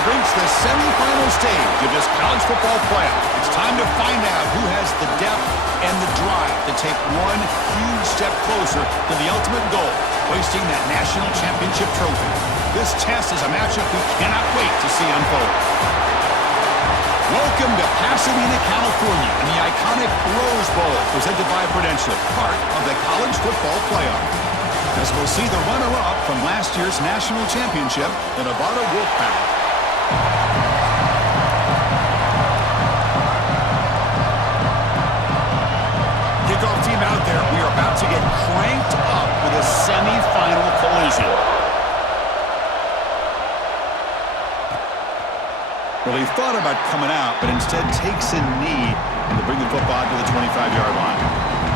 have reached the semifinal stage of this college football playoff. It's time to find out who has the depth and the drive to take one huge step closer to the ultimate goal, hoisting that national championship trophy. This test is a matchup we cannot wait to see unfold. Welcome to Pasadena, California, and the iconic Rose Bowl, presented by Prudential, part of the college football playoff. As we'll see the runner-up from last year's national championship, the Nevada Wolfpack. Kickoff team out there. We are about to get cranked up with a semifinal collision. Well, he thought about coming out, but instead takes a knee to bring the football to the 25-yard line.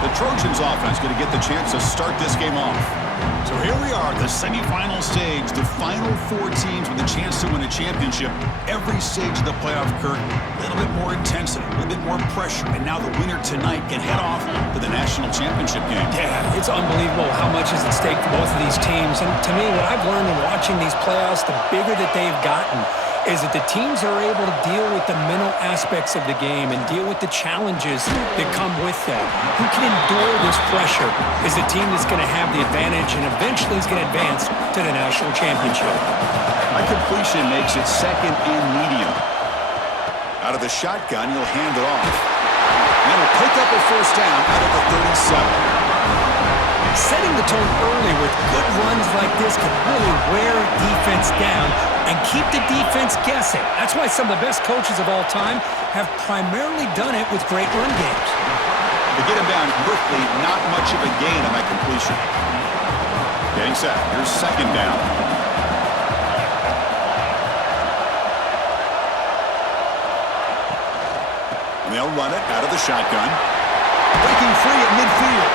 The Trojans offense going to get the chance to start this game off. So here we are, the semifinal stage, the final four teams with a chance to win a championship. Every stage of the playoff, Kirk, a little bit more intensity, a little bit more pressure, and now the winner tonight can head off to the national championship game. Yeah, it's unbelievable how much is at stake for both of these teams. And to me, what I've learned in watching these playoffs, the bigger that they've gotten, is that the teams are able to deal with the mental aspects of the game and deal with the challenges that come with that. Who can endure this pressure is the team that's going to have the advantage and eventually is going to advance to the national championship. A completion makes it second and medium. Out of the shotgun, he'll hand it off. And he'll pick up a first down out of the 37. Setting the tone early with good runs like this can really wear a defense down and keep the defense guessing. That's why some of the best coaches of all time have primarily done it with great run games. To get him down quickly, not much of a gain on that completion. Getting set. Here's second down. And they'll run it out of the shotgun. Breaking free at midfield.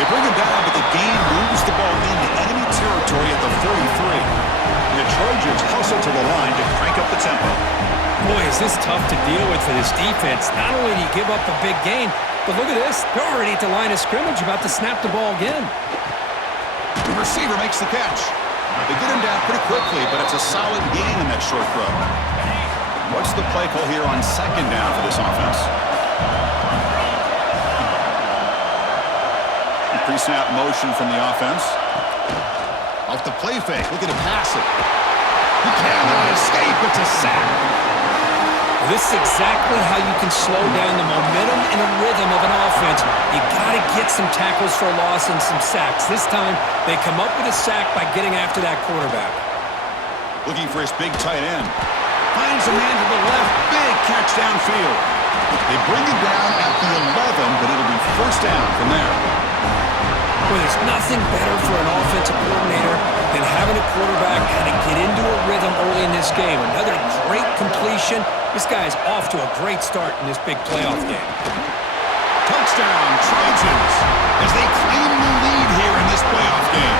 They bring him down, but the game moves the ball into enemy territory at the 43. And the Trojans hustle to the line to crank up the tempo. Boy, is this tough to deal with for this defense. Not only do you give up a big gain, but look at this. They're already at the line of scrimmage about to snap the ball again. The receiver makes the catch. They get him down pretty quickly, but it's a solid gain in that short throw. What's the play call here on second down for this offense? Pre-snap motion from the offense. Off the play fake, looking to pass it. He cannot escape, it's a sack. This is exactly how you can slow down the momentum and the rhythm of an offense. You got to get some tackles for a loss and some sacks. This time, they come up with a sack by getting after that quarterback. Looking for his big tight end. Finds a man to the left, big catch downfield. They bring it down at the 11, but it'll be first down from there. Well, there's nothing better for an offensive coordinator than having a quarterback kind of get into a rhythm early in this game. Another great completion. This guy is off to a great start in this big playoff game. Touchdown, Trojans, as they claim the lead here in this playoff game.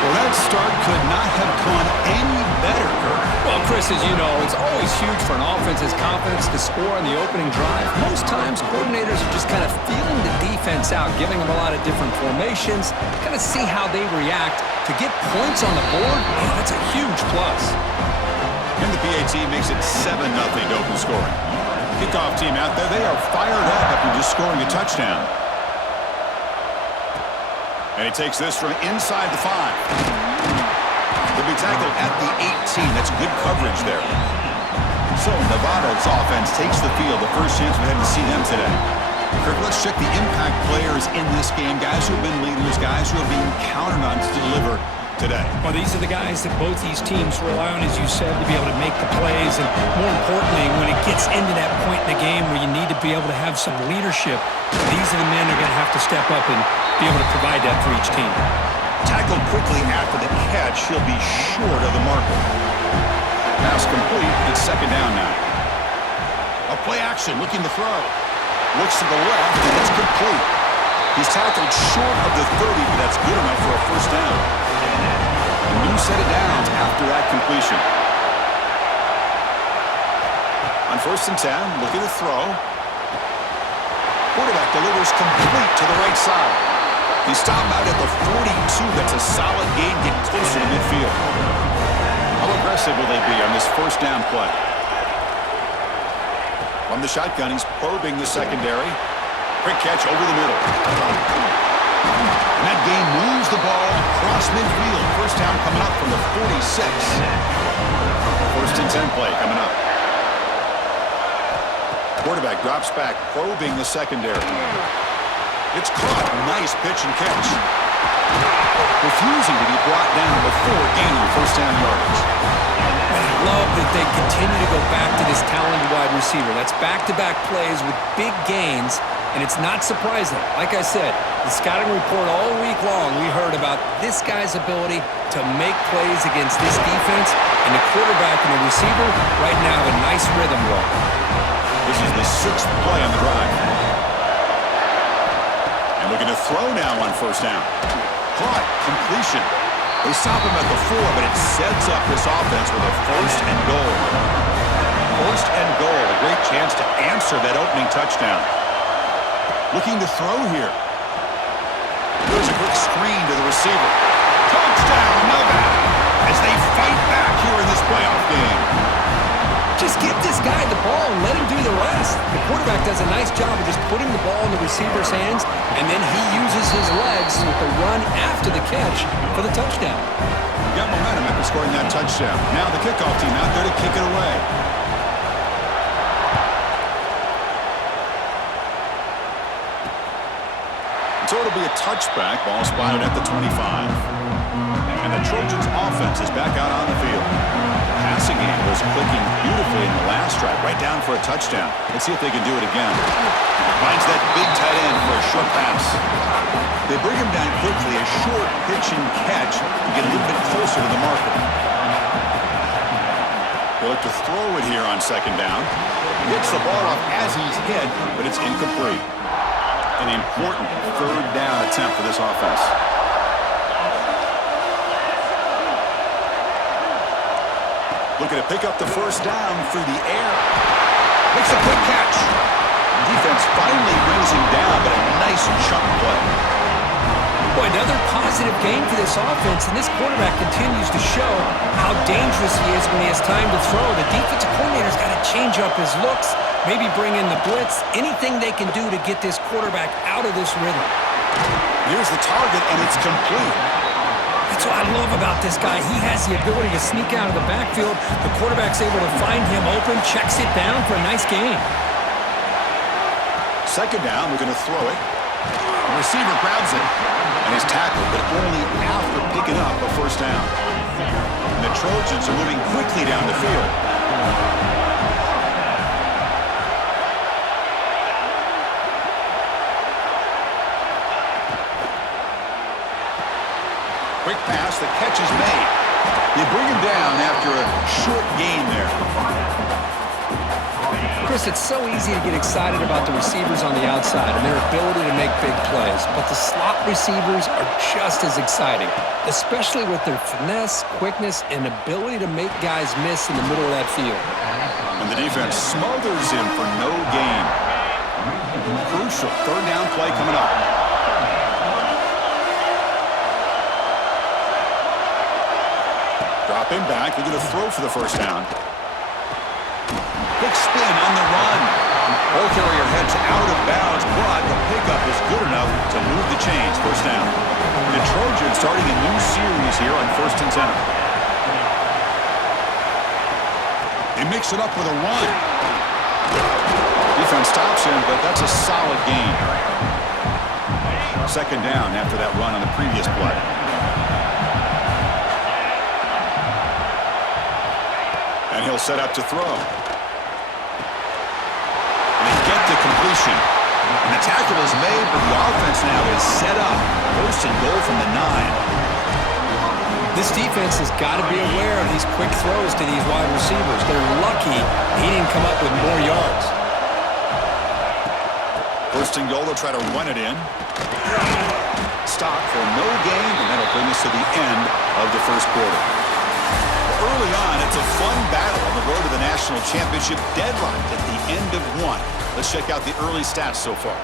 Well, that start could not have gone any better, Kirk. Well, Chris, as you know, it's always huge for an offense's confidence to score on the opening drive. Most times, coordinators are just kind of feeling the defense out, giving them a lot of different formations, kind of see how they react. To get points on the board, man, that's a huge plus. And the PA team makes it 7-0 to open scoring. Kickoff team out there, they are fired up after just scoring a touchdown. And he takes this from inside the 5. They'll be tackled at the 18. That's good coverage there. So Nevada's offense takes the field. The first chance we had to see them today. Kirk, let's check the impact players in this game. Guys who have been leaders, guys who are being counted on to deliver today. Well, these are the guys that both these teams rely on, as you said, to be able to make the plays. And more importantly, when it gets into that point in the game where you need to be able to have some leadership, these are the men that are going to have to step up and be able to provide that for each team. Tackled quickly after the catch. He'll be short of the marker. Pass complete. It's second down now. A play action, looking to throw. Looks to the left, and it's complete. He's tackled short of the 30, but that's good enough for a first down. A new set of downs after that completion. On 1st and 10, looking to throw. Quarterback delivers complete to the right side. He stopped out at the 42. That's a solid gain, getting closer to midfield. How aggressive aggressive will they be on this first down play? From the shotgun, he's probing the secondary. Quick catch over the middle. And that game moves the ball across midfield. First down coming up from the 46. First and 10 play coming up. Quarterback drops back, probing the secondary. It's caught. Nice pitch and catch. Refusing to be brought down before gaining first down yardage. I love that they continue to go back to this talented wide receiver. That's back-to-back plays with big gains, and it's not surprising. Like I said, the scouting report all week long, we heard about this guy's ability to make plays against this defense, and the quarterback and the receiver right now have a nice rhythm going. This is the 6th play on the drive. And we're going to throw now on first down. Caught. Completion. They stop him at the 4, but it sets up this offense with a first and goal. First and goal. A great chance to answer that opening touchdown. Looking to throw here. There's a quick screen to the receiver. Touchdown, Nevada, as they fight back here in this playoff game. Just give this guy the ball and let him do the rest. The quarterback does a nice job of just putting the ball in the receiver's hands, and then he uses his legs with the run after the catch for the touchdown. Got momentum after scoring that touchdown. Now the kickoff team out there to kick it away. So it'll be a touchback. Ball spotted at the 25. And the Trojans offense is back out on the field. The passing game was clicking beautifully in the last drive, right down for a touchdown. Let's see if they can do it again. Finds that big tight end for a short pass. They bring him down quickly, a short pitch and catch to get a little bit closer to the marker. They look to throw it here on second down. Gets the ball off as he's hit, but it's incomplete. An important third down attempt for this offense. Looking to pick up the first down through the air. Makes a quick catch. Defense finally brings him down, but a nice chunk play. Boy, another positive game for this offense, and this quarterback continues to show how dangerous he is when he has time to throw. The defensive coordinator's got to change up his looks, maybe bring in the blitz, anything they can do to get this quarterback out of this rhythm. Here's the target, and it's complete. That's what I love about this guy. He has the ability to sneak out of the backfield. The quarterback's able to find him open, checks it down for a nice gain. Second down, we're going to throw it. The receiver grabs it, and he's tackled, but only after picking up a first down. And the Trojans are moving quickly down the field. Quick pass, the catch is made. They bring him down after a short gain there. Chris, it's so easy to get excited about the receivers on the outside and their ability to make big plays, but the slot receivers are just as exciting, especially with their finesse, quickness, and ability to make guys miss in the middle of that field. And the defense smothers him for no gain. Crucial third down play coming up. Drop him back. They're going to throw for the first down. Quick spin on the run. Ball carrier heads out of bounds, but the pickup is good enough to move the chains. First down. The Trojans starting a new series here on 1st and 10. They mix it up with a run. Defense stops him, but that's a solid gain. Second down after that run on the previous play. And he'll set up to throw. And they get the completion. And the tackle is made, but the offense now is set up. First and goal from the 9. This defense has got to be aware of these quick throws to these wide receivers. They're lucky he didn't come up with more yards. First and goal, they'll try to run it in. Stop for no gain, and that'll bring us to the end of the first quarter. Early on, it's a fun battle on the road to the national championship, deadlocked at the end of one. Let's check out the early stats so far.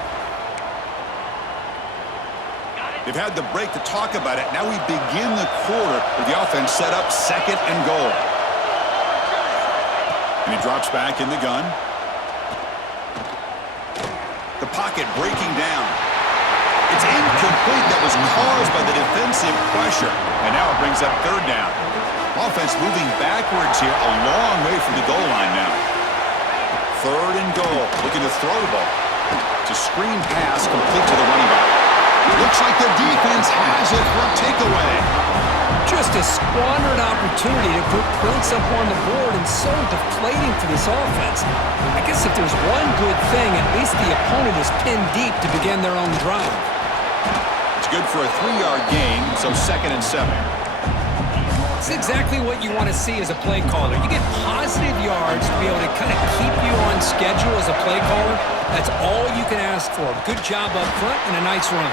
They've had the break to talk about it. Now we begin the quarter with the offense set up second and goal. And he drops back in the gun. The pocket breaking down. It's incomplete. That was caused by the defensive pressure. And now it brings up third down. Offense moving backwards here, a long way from the goal line now. Third and goal. Looking to throw the ball. It's a screen pass complete to the running back. Looks like the defense has it for a takeaway. Just a squandered opportunity to put points up on the board, and so deflating for this offense. I guess if there's one good thing, at least the opponent is pinned deep to begin their own drive. It's good for a 3-yard gain, so 2nd and 7. It's exactly what you want to see as a play caller. You get positive yards to be able to kind of keep you on schedule as a play caller. That's all you can ask for. Good job up front and a nice run.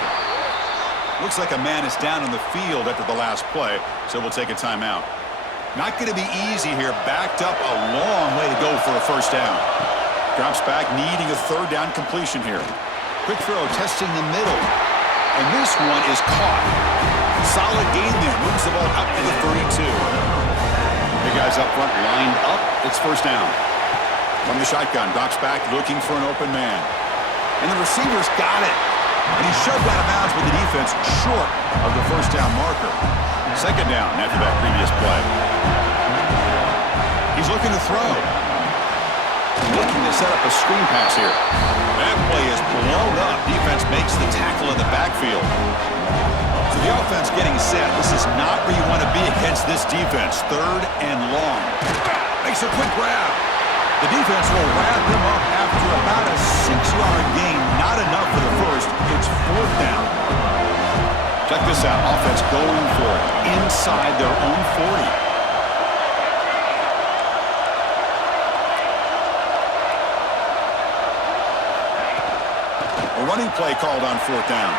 Looks like a man is down on the field after the last play, so we'll take a timeout. Not going to be easy here. Backed up a long way to go for a first down. Drops back, needing a third down completion here. Quick throw, testing the middle. And this one is caught. Solid gain there. Moves the ball up to the 32. The guys up front lined up. It's first down. From the shotgun, drops back, looking for an open man. And the receiver's got it. And he's shoved out of bounds with the defense short of the first down marker. Second down after that previous play. He's looking to throw. Looking to set up a screen pass here. That play is blown up. Defense makes the tackle in the backfield. So the offense getting set. This is not where you want to be against this defense. Third and long. Makes a quick grab. The defense will wrap him up after about a 6-yard gain. Not enough for the first. It's fourth down. Check this out. Offense going for it inside their own 40. A running play called on fourth down.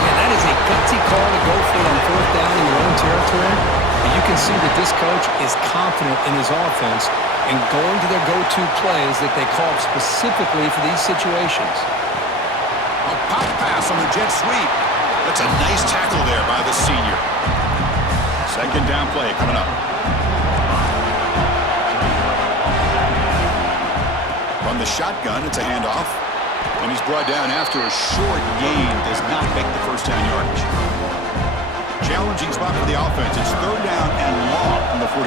Yeah, that is a gutsy call to go for it on fourth down in your own territory. And you can see that this coach is confident in his offense and going to their go-to plays that they call specifically for these situations. A pop pass on the jet sweep. That's a nice tackle there by the senior. Second down play coming up. From the shotgun, it's a handoff. And he's brought down after a short gain. Does not make the first down yardage. Challenging spot for the offense. It's third down and long from the 45.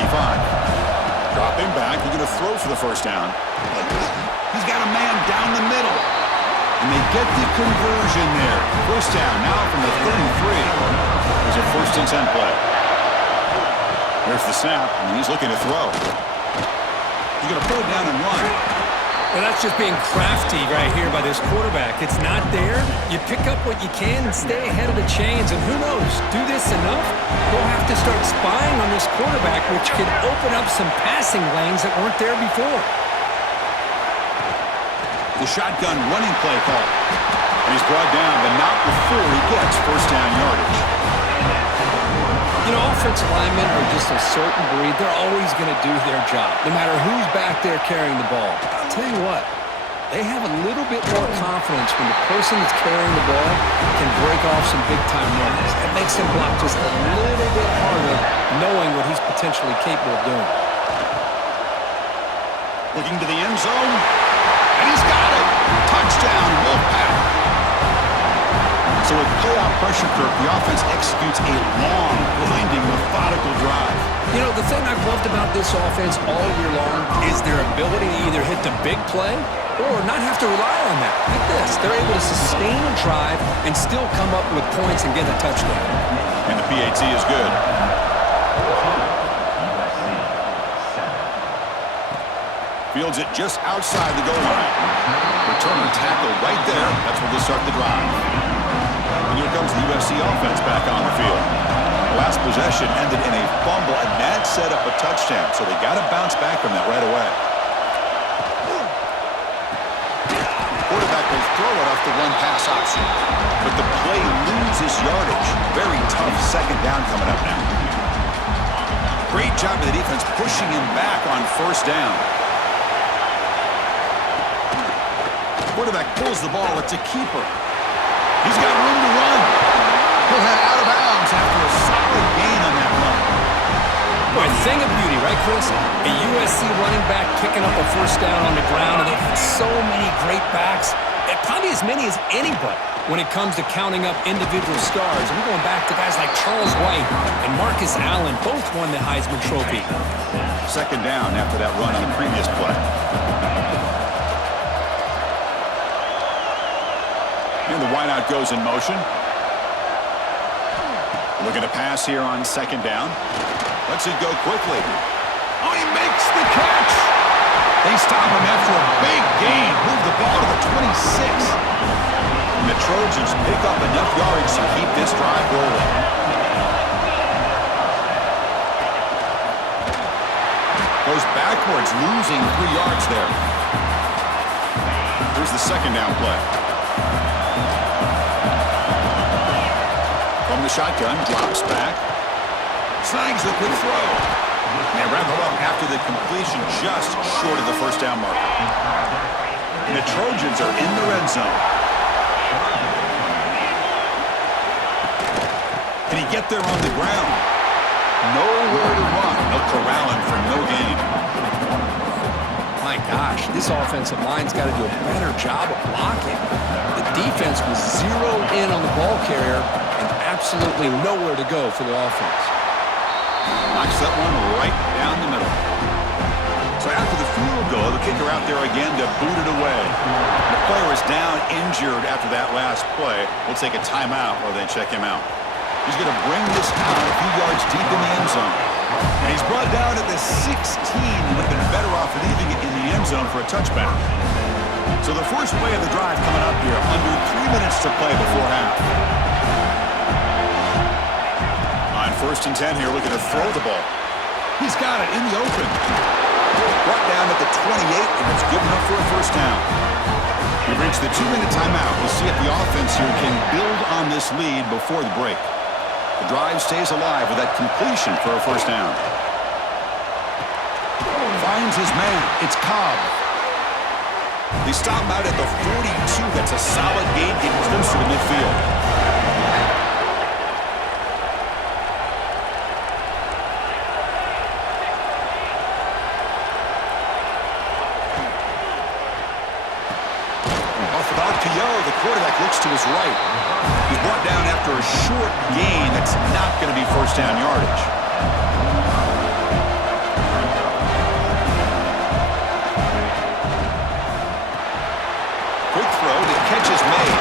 Dropping back. He's going to throw for the first down. He's got a man down the middle. And they get the conversion there. First down now from the 33. There's a 1st and 10 play. There's the snap, and he's looking to throw. He's going to put it down and run. Well, that's just being crafty right here by this quarterback. It's not there. You pick up what you can and stay ahead of the chains. And who knows, do this enough, they'll have to start spying on this quarterback, which could open up some passing lanes that weren't there before. The shotgun running play call. And he's brought down, but not before he gets first down yardage. You know, offensive linemen are just a certain breed. They're always going to do their job, no matter who's back there carrying the ball. I'll tell you what, they have a little bit more confidence when the person that's carrying the ball can break off some big-time runs. It makes them block just a little bit harder, knowing what he's potentially capable of doing. Looking to the end zone, and he's got it. Touchdown, Wolfpack. So with playoff pressure curve, the offense executes a long, grinding, methodical drive. You know, the thing I've loved about this offense all year long is their ability to either hit the big play or not have to rely on that. Like this, they're able to sustain a drive and still come up with points and get a touchdown. And the PAT is good. Fields it just outside the goal line. Return and tackle right there. That's where they start the drive. And here comes the USC offense back on the field. The last possession ended in a fumble, and that set up a touchdown. So they got to bounce back from that right away. Quarterback will throw it off the run-pass option. But the play loses yardage. Very tough second down coming up now. Great job of the defense pushing him back on first down. Quarterback pulls the ball. It's a keeper. He's got room to run. He'll head out of bounds after a solid gain on that run. Boy, thing of beauty, right, Chris, a USC running back picking up a first down on the ground, and they've had so many great backs, probably as many as anybody when it comes to counting up individual stars. I'm going back to guys like Charles White and Marcus Allen, both won the Heisman Trophy. Second down after that run on the previous play. And the wideout goes in motion. Looking to pass here on second down. Lets it go quickly. Oh, he makes the catch! They stop him after a big gain. Move the ball to the 26. And the Trojans pick up enough yards to keep this drive rolling. Goes backwards, losing 3 yards there. Here's the second down play. From the shotgun, drops back. Snags the quick throw. And wrap it up after the completion just short of the first down mark. And the Trojans are in the red zone. Can he get there on the ground? Nowhere to run. They'll corral him for no gain. My gosh, this offensive line's got to do a better job of blocking. The defense was zeroed in on the ball carrier and absolutely nowhere to go for the offense. Knocks that one right down the middle. So after the field goal, the kicker out there again to boot it away. The player is down injured after that last play. We'll take a timeout while they check him out. He's going to bring this out a few yards deep in the end zone. And he's brought down at the 16. Would have been better off leaving it in the end zone for a touchback. So the first play of the drive coming up here. Under 3 minutes to play before half. On 1st and 10 here, looking to throw the ball. He's got it in the open. Brought down at the 28, and it's good enough for a first down. We've reached the 2-minute timeout. We'll see if the offense here can build on this lead before the break. The drive stays alive with that completion for a first down. Finds his man. It's Cobb. They stop him out at the 42. That's a solid gain, getting closer to midfield. The quarterback looks to his right. He's brought down after a short gain that's not going to be first down yardage. Quick throw, the catch is made.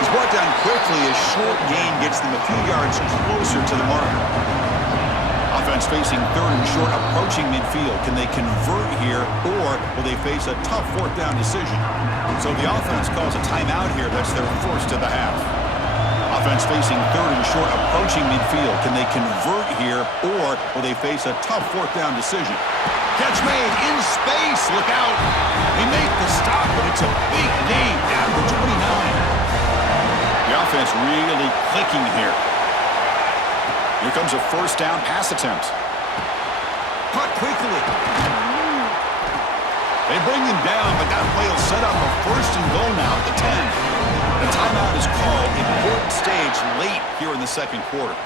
He's brought down quickly. A short gain gets them a few yards closer to the mark. Offense facing 3rd and short, approaching midfield. Can they convert here, or will they face a tough 4th down decision? So the offense calls a timeout here. That's their first of the half. Offense facing 3rd and short, approaching midfield. Can they convert here, or will they face a tough 4th down decision? Catch made in space. Look out. They make the stop, but it's a big gain down to 29. The offense really clicking here. Here comes a first down pass attempt. Caught quickly. They bring him down, but that play will set up a 1st and goal now at the 10. The timeout is called. Important stage late here in the second quarter.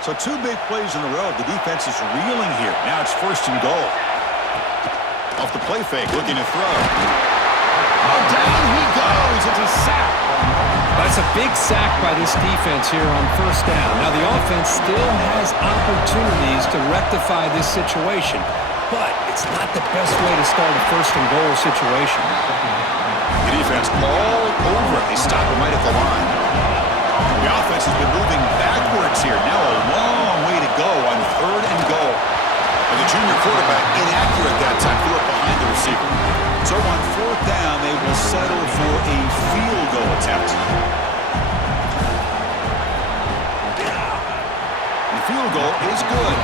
So 2 big plays in a row. The defense is reeling here. Now it's 1st and goal. Off the play fake, looking to throw. Oh, down he goes. It's a sack. That's a big sack by this defense here on 1st down. Now the offense still has opportunities to rectify this situation, but it's not the best way to start a 1st and goal situation. The defense all over it. They stop him right at the line. The offense has been moving backwards here. Now a long way to go on 3rd and goal. And the junior quarterback inaccurate that time, threw it behind the receiver. So on 4th down, they will settle for a field goal attempt. The field goal is good.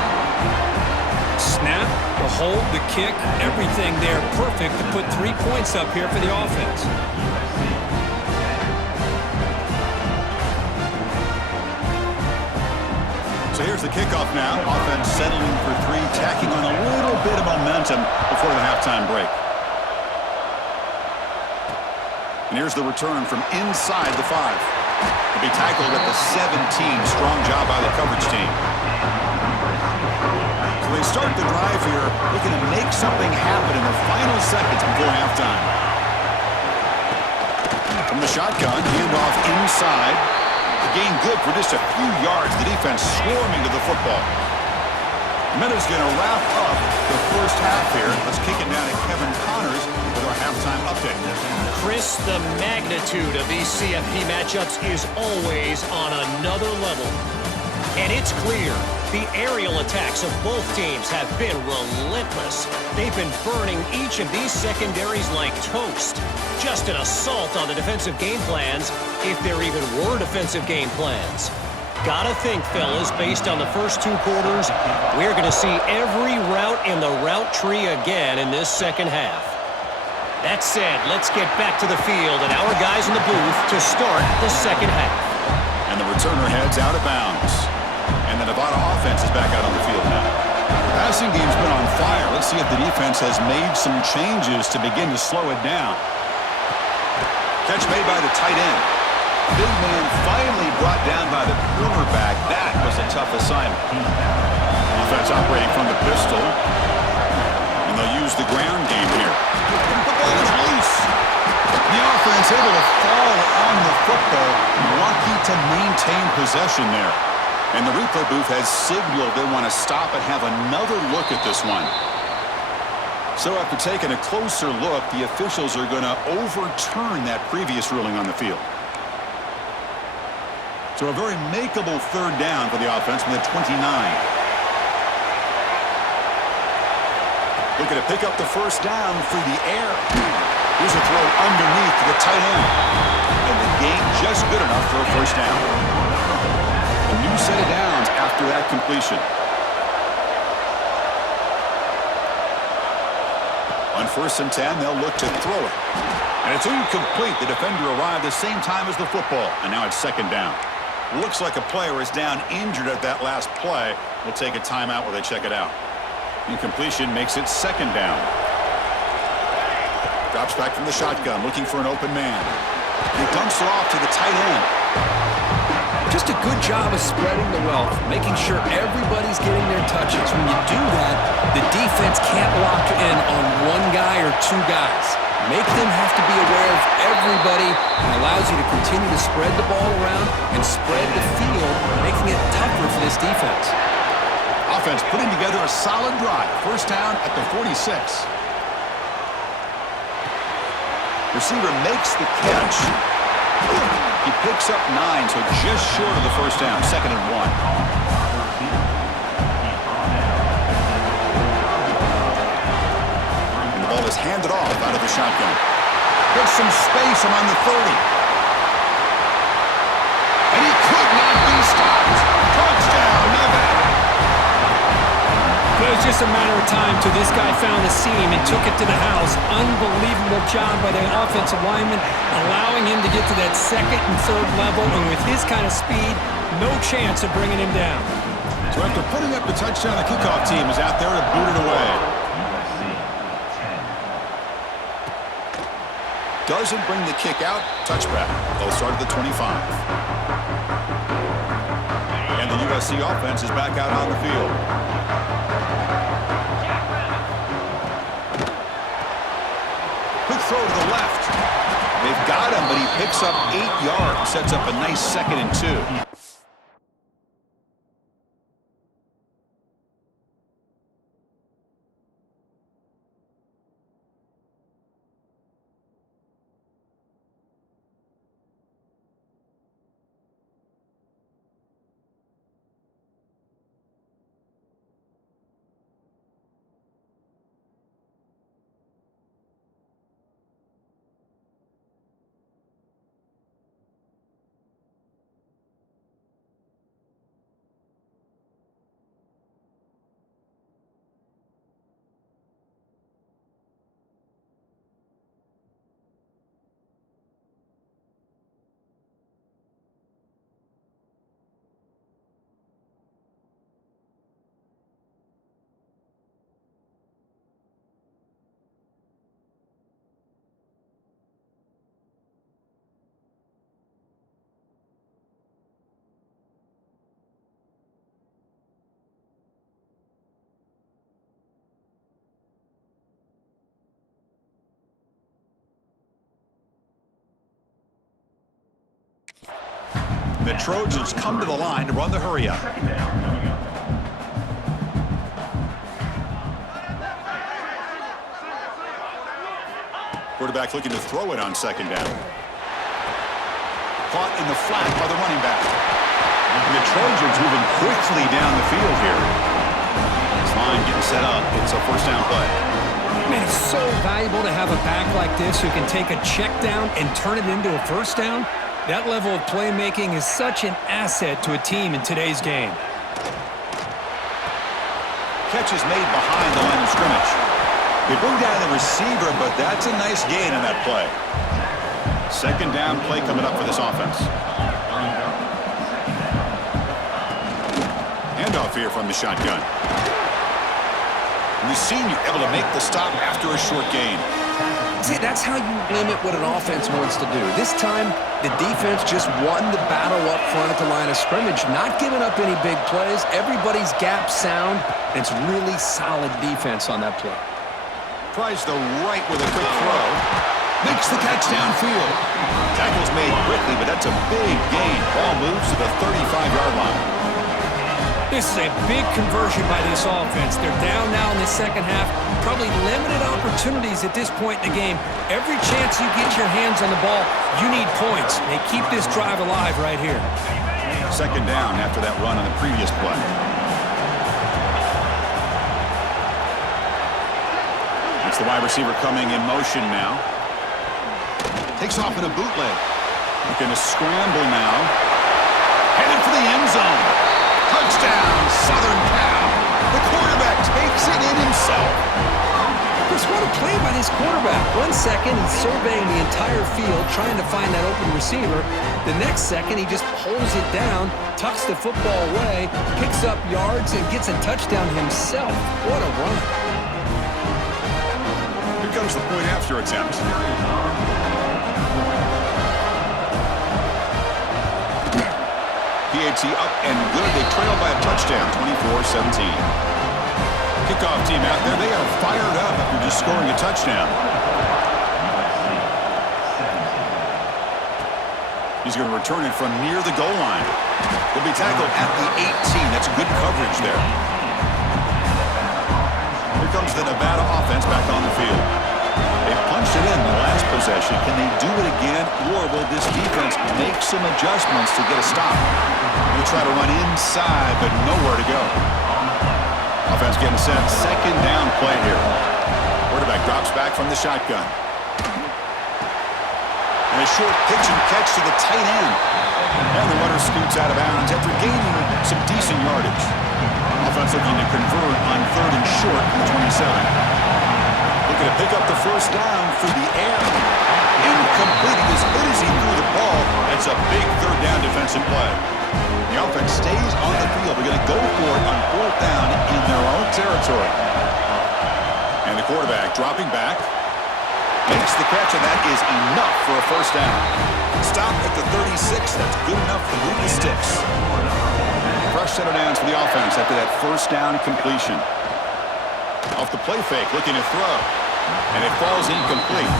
Snap, the hold, the kick, everything there perfect to put 3 points up here for the offense. So here's the kickoff now. Offense settling for 3, tacking on a little bit of momentum before the halftime break. And here's the return from inside the 5. He'll be tackled at the 17. Strong job by the coverage team. So they start the drive here looking to make something happen in the final seconds before halftime. From the shotgun, handoff inside. A gain good for just a few yards. The defense swarming to the football. Minutes going to wrap up the first half here. Let's kick it down to Kevin Connors with our halftime update. Chris, the magnitude of these CFP matchups is always on another level. And it's clear, the aerial attacks of both teams have been relentless. They've been burning each of these secondaries like toast. Just an assault on the defensive game plans, if there even were defensive game plans. Gotta think, fellas, based on the first two quarters, we're going to see every route in the route tree again in this second half. That said, let's get back to the field and our guys in the booth to start the second half. And the returner heads out of bounds. And the Nevada offense is back out on the field now. The passing game's been on fire. Let's see if the defense has made some changes to begin to slow it down. Catch made by the tight end. Big man finally brought down by the cornerback. That was a tough assignment. Offense operating from the pistol. And they'll use the ground game here. The ball is loose. The offense able to fall on the football. Lucky to maintain possession there. And the replay booth has signaled they want to stop and have another look at this one. So after taking a closer look, the officials are going to overturn that previous ruling on the field. So a very makeable third down for the offense from the 29. Looking to pick up the first down through the air. Here's a throw underneath to the tight end. And the gain just good enough for a first down. A new set of downs after that completion. On 1st and 10, they'll look to throw it. And it's incomplete. The defender arrived the same time as the football. And now it's second down. Looks like a player is down injured at that last play. We'll take a timeout while they check it out. Incompletion makes it second down. Drops back from the shotgun, looking for an open man. He dumps it off to the tight end. Just a good job of spreading the wealth, making sure everybody's getting their touches. When you do that, the defense can't lock in on one guy or two guys. Make them have to be aware of everybody and allows you to continue to spread the ball around and spread the field, making it tougher for this defense. Offense putting together a solid drive. First down at the 46. Receiver makes the catch. He picks up 9, so just short of the first down. Second and 1. Is handed off out of the shotgun. There's some space around the 30. And he could not be stopped. Touchdown, Nevada. It was just a matter of time till this guy found the seam and took it to the house. Unbelievable job by the offensive lineman, allowing him to get to that second and third level. And with his kind of speed, no chance of bringing him down. So after putting up the touchdown, the kickoff team is out there to boot it away. Doesn't bring the kick out. Touchback. They'll start at the 25. And the USC offense is back out on the field. Quick throw to the left. They've got him, but he picks up 8 yards. Sets up a nice 2nd and 2. The Trojans come to the line to run the hurry up. Quarterback looking to throw it on second down. Caught in the flat by the running back. And the Trojans moving quickly down the field here. This line getting set up. It's a first down play. Man, it's so valuable to have a back like this who can take a check down and turn it into a first down. That level of playmaking is such an asset to a team in today's game. Catch is made behind the line of scrimmage. They bring down the receiver, but that's a nice gain on that play. Second down play coming up for this offense. Handoff here from the shotgun. And the senior able to make the stop after a short gain. See, that's how you limit what an offense wants to do. This time, the defense just won the battle up front at the line of scrimmage, not giving up any big plays. Everybody's gap sound. It's really solid defense on that play. Tries the right with a quick throw. Makes the catch downfield. Tackle's made quickly, but that's a big gain. Ball moves to the 35-yard line. This is a big conversion by this offense. They're down now in the second half. Probably limited opportunities at this point in the game. Every chance you get your hands on the ball, you need points. They keep this drive alive right here. Second down after that run on the previous play. It's the wide receiver coming in motion now. Takes off in a bootleg. Looking to scramble now. Headed for the end zone. Touchdown, Southern Cal. The quarterback takes it in himself. Just what a play by this quarterback. 1 second, he's surveying the entire field, trying to find that open receiver. The next second, he just pulls it down, tucks the football away, picks up yards, and gets a touchdown himself. What a run. Here comes the point after attempt. PAT up and good. They trail by a touchdown, 24-17. Kickoff team out there. They are fired up after just scoring a touchdown. He's going to return it from near the goal line. He'll be tackled at the 18. That's good coverage there. Here comes the Nevada offense back on the field. They punched it in the last possession. Can they do it again, or will this defense make some adjustments to get a stop? They'll try to run inside, but nowhere to go. Offense getting set. Second down play here. Quarterback drops back from the shotgun. And a short pitch and catch to the tight end. And the runner scoots out of bounds after gaining some decent yardage. Offense looking to convert on third and short from the 27. Looking to pick up the first down through the air. Incomplete. As good as he threw the ball, it's a big third down defensive play. The offense stays on the field. They're going to go for it on fourth down in their own territory. And the quarterback dropping back. Makes the catch, and that is enough for a first down. Stop at the 36. That's good enough to move the sticks. Fresh set of downs for the offense after that first down completion. Off the play fake, looking to throw. And it falls incomplete.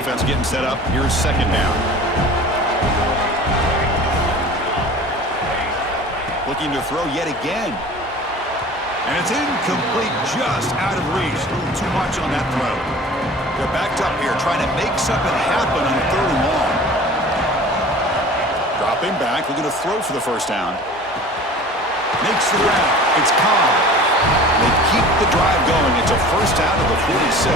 Offense getting set up. Here's second down. Looking to throw yet again. And it's incomplete, just out of reach. A little too much on that throw. They're backed up here, trying to make something happen on third and long. Dropping back, looking to throw for the first down. Makes the route. It's Cobb. They keep the drive going. It's a first down to the 46.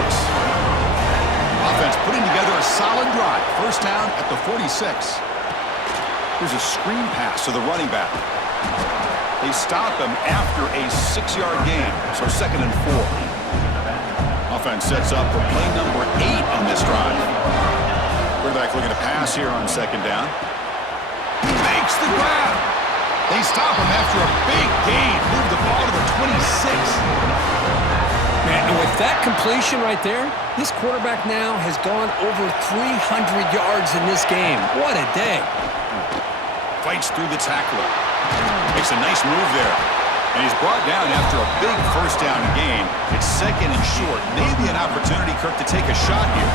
Offense putting together a solid drive. First down at the 46. Here's a screen pass to the running back. They stop him after a 6-yard gain, so second and 4. Offense sets up for play number 8 on this drive. Quarterback looking to pass here on second down. He makes the grab. They stop him after a big gain. Move the ball to the 26. Man, and with that completion right there, this quarterback now has gone over 300 yards in this game. What a day. Fights through the tackler. Makes a nice move there. And he's brought down after a big first down gain. It's second and short. Maybe an opportunity, Kirk, to take a shot here.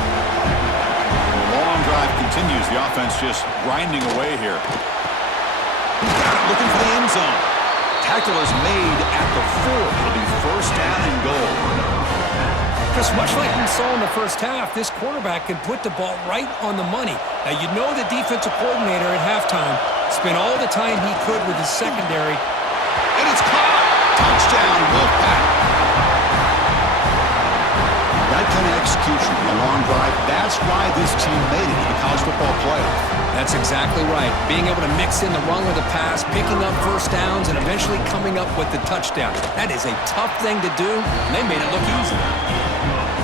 Long drive continues. The offense just grinding away here. Got it, looking for the end zone. Tackle is made at the 4. It'll be first down and goal. Just much like we saw in the first half, this quarterback can put the ball right on the money. Now, you know the defensive coordinator at halftime spent all the time he could with his secondary. And it's caught. Touchdown, Wolfpack. That kind of execution, a long drive, that's why this team made it to the college football playoff. That's exactly right. Being able to mix in the run with the pass, picking up first downs, and eventually coming up with the touchdown. That is a tough thing to do, and they made it look easy.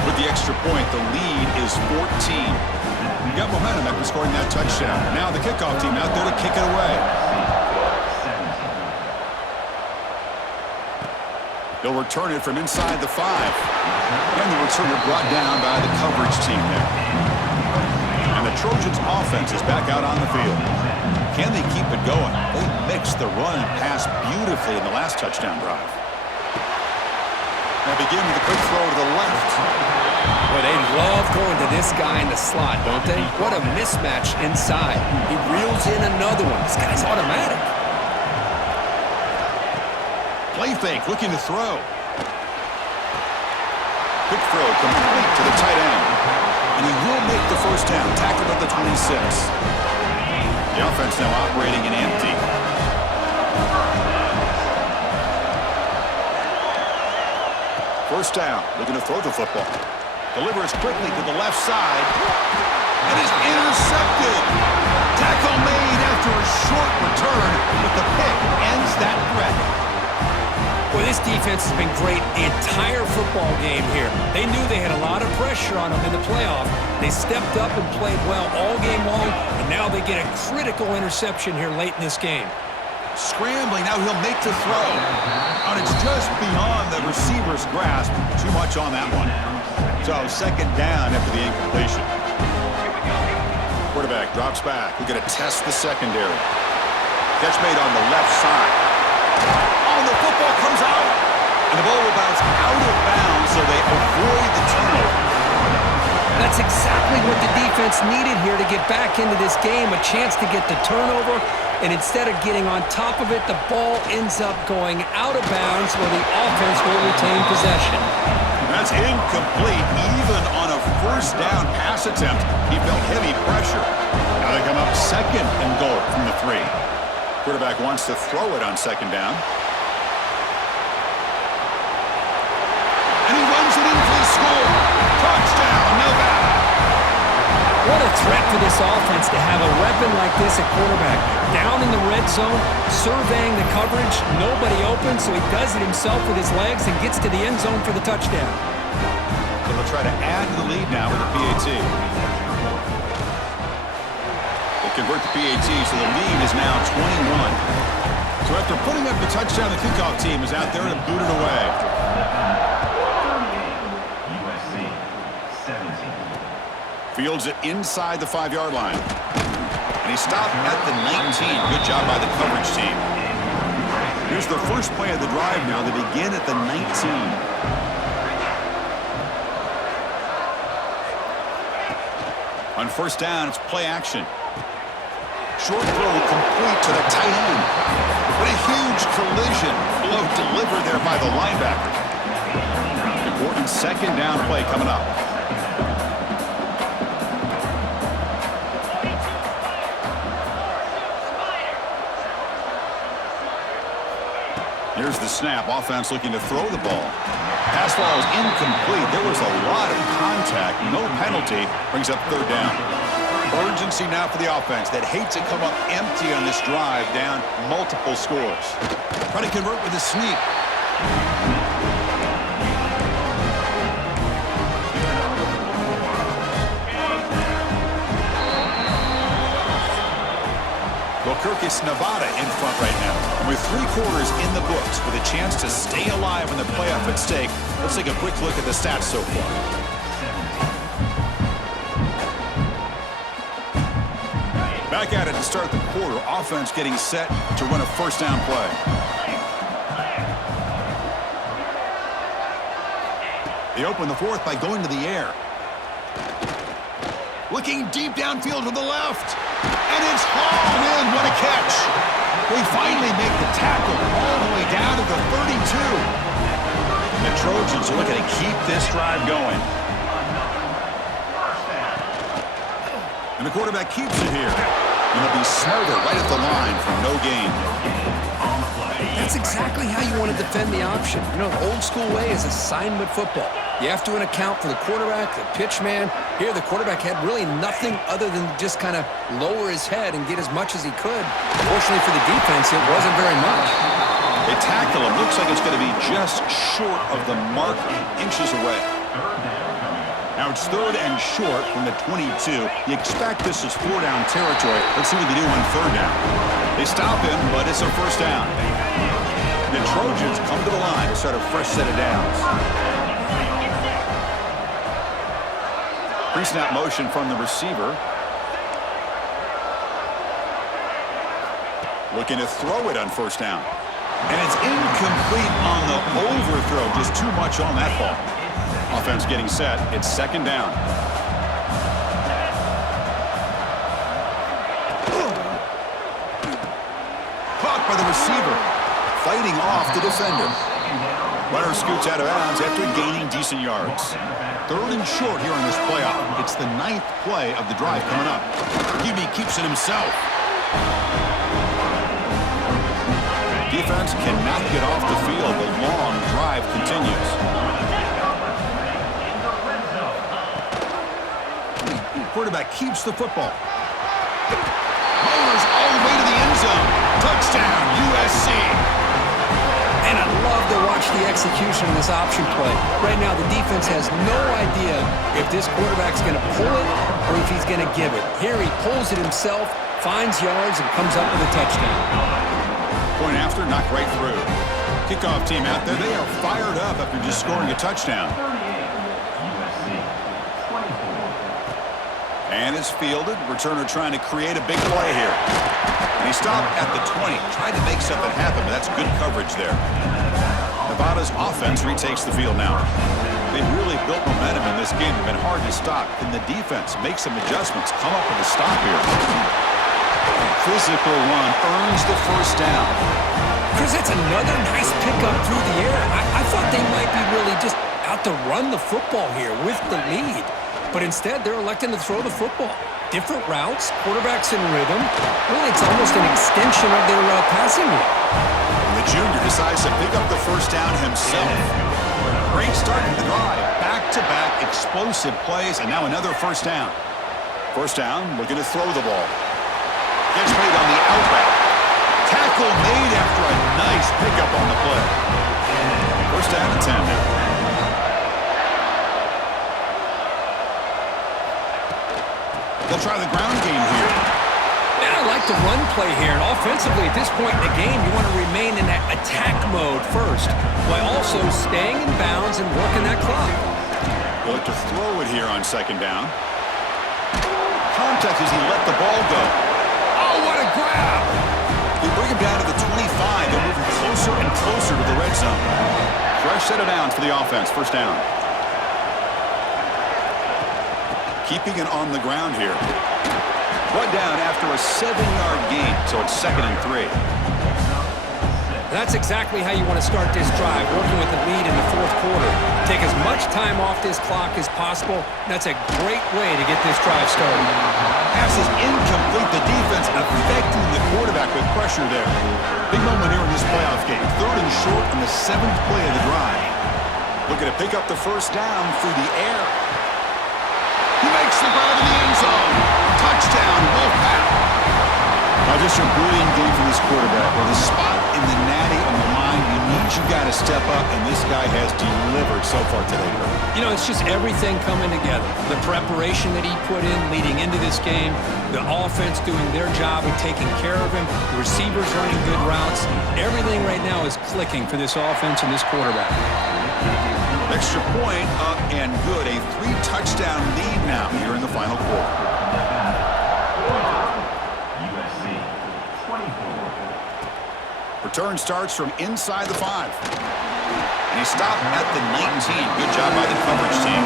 With the extra point, the lead is 14. You got momentum after scoring that touchdown. Now the kickoff team out there to kick it away. They'll return it from inside the 5. And the returner brought down by the coverage team there. And the Trojans offense is back out on the field. Can they keep it going? They mixed the run and pass beautifully in the last touchdown drive. They begin with a quick throw to the left. Well, they love going to this guy in the slot, don't they? What a mismatch inside. He reels in another one. This guy's automatic. Play fake, looking to throw. Quick throw complete to the tight end. And he will make the first down, tackled at the 26. The offense now operating in empty. First down, looking to throw the football. Delivers quickly to the left side. And is intercepted. Tackle made after a short return, but the pick ends that threat. Well, this defense has been great the entire football game here. They knew they had a lot of pressure on them in the playoff. They stepped up and played well all game long, and now they get a critical interception here late in this game. Scrambling, now he'll make the throw. And it's just beyond the receiver's grasp. Too much on that one. So second down after the incompletion. Quarterback drops back. We're going to test the secondary. Catch made on the left side. Oh, the football comes out. And the ball will bounce out of bounds, so they avoid the turnover. That's exactly what the defense needed here to get back into this game, a chance to get the turnover, and instead of getting on top of it, the ball ends up going out of bounds where the offense will retain possession. That's incomplete, even on a first down pass attempt. He felt heavy pressure. Now they come up second and goal from the 3. Quarterback wants to throw it on second down. And he runs it in for the score. Touchdown, Nevada. What a threat for this offense to have a weapon like this at quarterback. Down in the red zone, surveying the coverage, nobody open, so he does it himself with his legs and gets to the end zone for the touchdown. So they'll try to add to the lead now with the PAT. They convert the PAT, so the lead is now 21. So after putting up the touchdown, the kickoff team is out there to boot it away. USC 17. Fields it inside the 5-yard line. And he stopped at the 19. Good job by the coverage team. Here's the first play of the drive now. They begin at the 19. On first down, it's play action. Short throw complete to the tight end. What a huge collision. Blow delivered there by the linebacker. Important second down play coming up. Here's the snap. Offense looking to throw the ball. Pass ball is incomplete. There was a lot of contact. No penalty. Brings up third down. Urgency now for the offense that hates to come up empty on this drive, down multiple scores. Try to convert with a sneak. Well, Kirkus, Nevada in front right now. And with 3 quarters in the books with a chance to stay alive in the playoff at stake, let's take a quick look at the stats so far. Back at it to start the quarter. Offense getting set to run a first down play. They open the fourth by going to the air. Looking deep downfield to the left. And it's hauled in. What a catch. They finally make the tackle all the way down to the 32. The Trojans are looking to keep this drive going. And the quarterback keeps it here. And he'll be smarter right at the line for no gain. That's exactly how you want to defend the option. You know, the old school way is assignment football. You have to account for the quarterback, the pitch man. Here, the quarterback had really nothing other than just kind of lower his head and get as much as he could. Fortunately for the defense, it wasn't very much. They tackle him. Looks like it's going to be just short of the mark, inches away. Now it's 3rd and short from the 22. You expect this is 4-down territory. Let's see what they do on 3rd down. They stop him, but it's a 1st down. The Trojans come to the line to start a fresh set of downs. Pre-snap motion from the receiver. Looking to throw it on 1st down. And it's incomplete on the overthrow. Just too much on that ball. Offense getting set. It's 2nd down. Caught by the receiver. Fighting off the defender. Runner scoots out of bounds after gaining decent yards. 3rd and short here in this playoff. It's the 9th play of the drive coming up. QB keeps it himself. Defense cannot get off the field. The long drive continues. Quarterback keeps the football. Rolls all the way to the end zone. Touchdown, USC. And I love to watch the execution of this option play. Right now, the defense has no idea if this quarterback's going to pull it or if he's going to give it. Here, he pulls it himself, finds yards, and comes up with a touchdown. Point after, knocked right through. Kickoff team out there. They are fired up after just scoring a touchdown. And it's fielded. Returner trying to create a big play here. And he stopped at the 20. Tried to make something happen, but that's good coverage there. Nevada's offense retakes the field now. They've really built momentum in this game. They've been hard to stop. Can the defense make some adjustments? Come up with a stop here. Physical run earns the 1st down. Chris, that's another nice pickup through the air. I thought they might be really just out to run the football here with the lead. But instead, they're electing to throw the football. Different routes, quarterbacks in rhythm. Really, it's almost an extension of their passing route. And the junior decides to pick up the 1st down himself. Great start to the drive. Back-to-back explosive plays, and now another 1st down. 1st down, looking to throw the ball. Gets made on the out route. Tackle made after a nice pickup on the play. 1st down and 10 now. They'll try the ground game here. Yeah, I like the run play here. And offensively, at this point in the game, you want to remain in that attack mode first, while also staying in bounds and working that clock. They'll look to throw it here on 2nd down. Contact as he let the ball go. Oh, what a grab! They bring him down to the 25. They're moving closer and closer to the red zone. Fresh set of downs for the offense. 1st down. Keeping it on the ground here. Brought down after a 7-yard gain, so it's 2nd and 3. That's exactly how you want to start this drive, working with the lead in the 4th quarter. Take as much time off this clock as possible. That's a great way to get this drive started. Pass is incomplete. The defense affecting the quarterback with pressure there. Big moment here in this playoff game. 3rd and short on the 7th play of the drive. Looking to pick up the 1st down through the air. He makes the grab in the end zone. Touchdown, Wolfpack. Now just a brilliant game for this quarterback. With a spot in the natty on the line, you got to step up, and this guy has delivered so far today. You know, it's just everything coming together. The preparation that he put in leading into this game, the offense doing their job of taking care of him, the receivers running good routes. Everything right now is clicking for this offense and this quarterback. Extra point up and good. A 3-touchdown lead now here in the final quarter. USC 24. Return starts from inside the 5. And he stopped at the 19. Good job by the coverage team.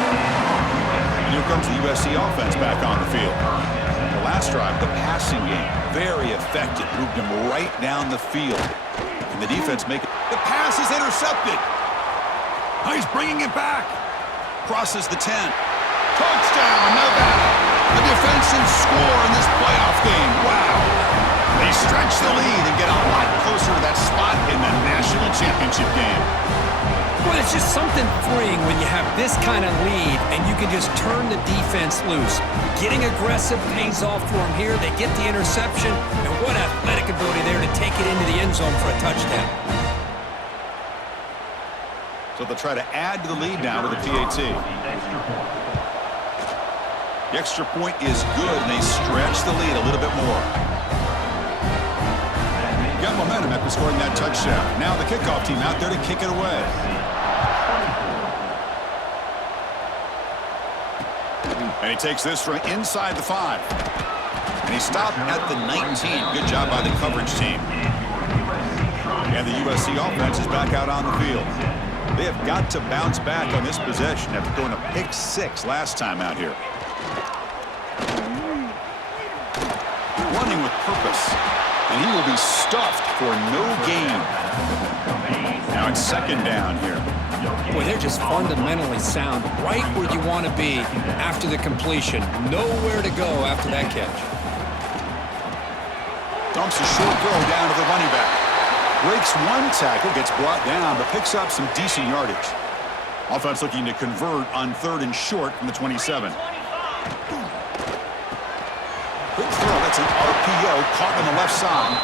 Here comes the USC offense back on the field. The last drive, the passing game, very effective. Moved him right down the field. And the defense make it. The pass is intercepted. Oh, he's bringing it back. Crosses the 10. Touchdown, Nevada. A defensive score in this playoff game. Wow. They stretch the lead and get a lot closer to that spot in the national championship game. Well, it's just something freeing when you have this kind of lead and you can just turn the defense loose. Getting aggressive pays off for them here. They get the interception, and what athletic ability there to take it into the end zone for a touchdown. So they'll try to add to the lead now with a PAT. The extra point is good, and they stretch the lead a little bit more. Got momentum after scoring that touchdown. Now the kickoff team out there to kick it away. And he takes this from inside the 5. And he stopped at the 19. Good job by the coverage team. And the USC offense is back out on the field. They have got to bounce back on this possession after throwing a pick 6 last time out here. Running with purpose. And he will be stuffed for no gain. Now it's second down here. Boy, they're just fundamentally sound, right where you want to be after the completion. Nowhere to go after that catch. Dumps a short throw down to the running back. Breaks one tackle, gets brought down, but picks up some decent yardage. Offense looking to convert on 3rd and short from the 27. Quick throw, that's an RPO, caught on the left side.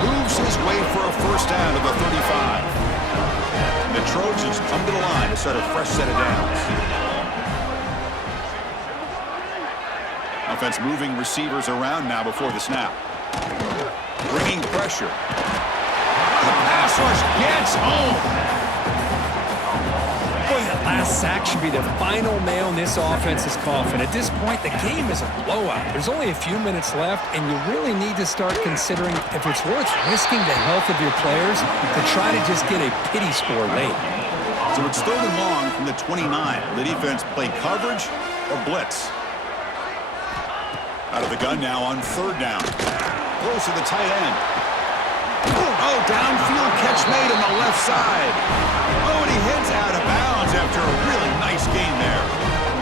Moves his way for a first down to the 35. The Trojans come to the line to start a fresh set of downs. Offense moving receivers around now before the snap. Bringing pressure. The pass rush gets home. Boy, that last sack should be the final nail in this offense's coffin. At this point, the game is a blowout. There's only a few minutes left, and you really need to start considering if it's worth risking the health of your players to try to just get a pity score late. So it's 3rd and long from the 29. The defense play coverage or blitz. Out of the gun now on 3rd down. Throws to the tight end. Oh, downfield catch made on the left side. Oh, and he heads out of bounds after a really nice gain there.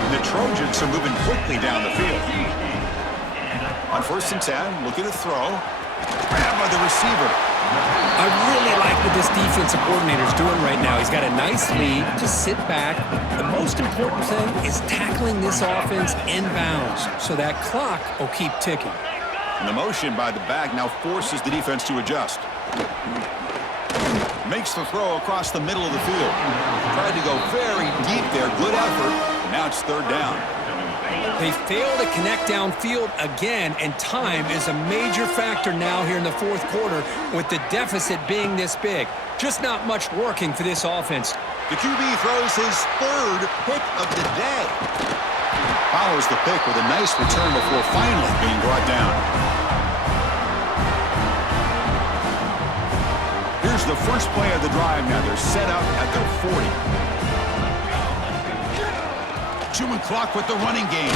And the Trojans are moving quickly down the field. On 1st and 10, looking to throw. Grabbed by the receiver. I really like what this defensive coordinator is doing right now. He's got a nice lead. Just sit back. The most important thing is tackling this offense inbounds so that clock will keep ticking. And the motion by the back now forces the defense to adjust. Makes the throw across the middle of the field. Tried to go very deep there. Good effort. And now it's 3rd down. They fail to connect downfield again, and time is a major factor now here in the 4th quarter with the deficit being this big. Just not much working for this offense. The QB throws his 3rd pick of the day. Follows the pick with a nice return before finally being brought down. Here's the first play of the drive now. They're set up at their 40. Chewing clock with the running game.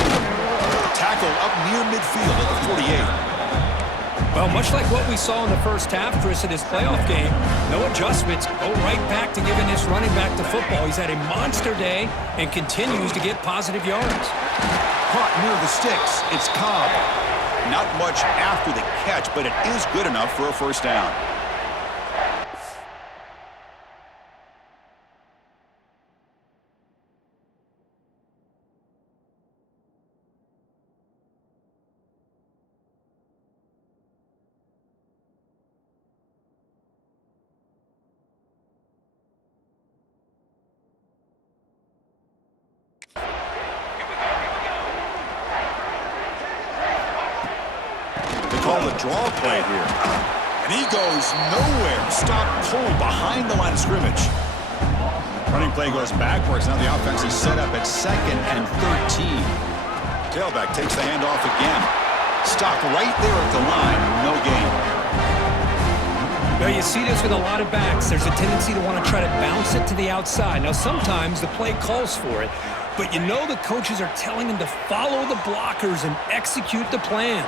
Tackle up near midfield at the 48. Well, much like what we saw in the first half, Chris, of this playoff game, no adjustments. Go right back to giving this running back the football. He's had a monster day and continues to get positive yards. Caught near the sticks. It's Cobb. Not much after the catch, but it is good enough for a first down. Call the draw play here. And he goes nowhere. Stopped cold behind the line of scrimmage. Running play goes backwards. Now the offense is set up at 2nd and 13. Tailback takes the handoff again. Stopped right there at the line. No gain. Well, you see this with a lot of backs. There's a tendency to want to try to bounce it to the outside. Now, sometimes the play calls for it. but you know the coaches are telling him to follow the blockers and execute the plan.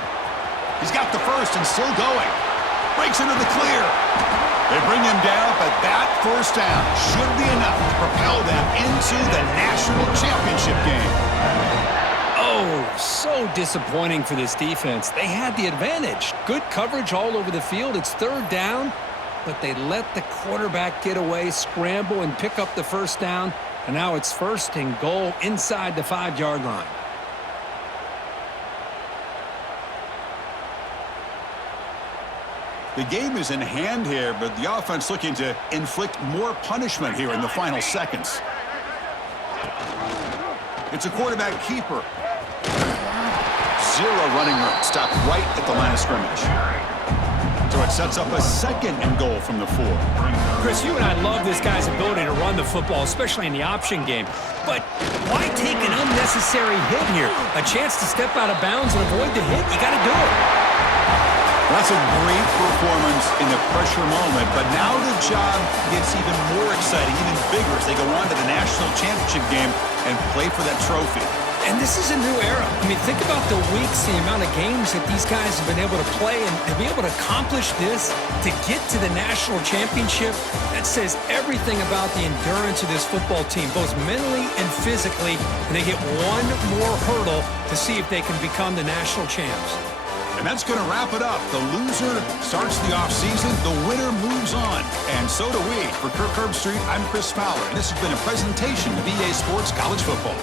He's got the first and still going. Breaks into the clear. They bring him down, but that first down should be enough to propel them into the national championship game. Oh, so disappointing for this defense. They had the advantage. Good coverage all over the field. It's third down, but they let the quarterback get away, scramble, and pick up the first down. And now it's first and goal inside the 5-yard line. The game is in hand here, but the offense looking to inflict more punishment here in the final seconds. It's a quarterback keeper. Zero running room. Stopped right at the line of scrimmage. So it sets up a second and goal from the 4. Chris, you and I love this guy's ability to run the football, especially in the option game. But why take an unnecessary hit here? A chance to step out of bounds and avoid the hit? You got to do it. That's a great performance in the pressure moment, but now the job gets even more exciting, even bigger as they go on to the national championship game and play for that trophy. And this is a new era. I mean, think about the weeks, the amount of games that these guys have been able to play, and to be able to accomplish this, to get to the national championship, that says everything about the endurance of this football team, both mentally and physically, and they get one more hurdle to see if they can become the national champs. And that's going to wrap it up. The loser starts the offseason. The winner moves on. And so do we. For Kirk Herbstreit, I'm Chris Fowler. And this has been a presentation of EA Sports College Football.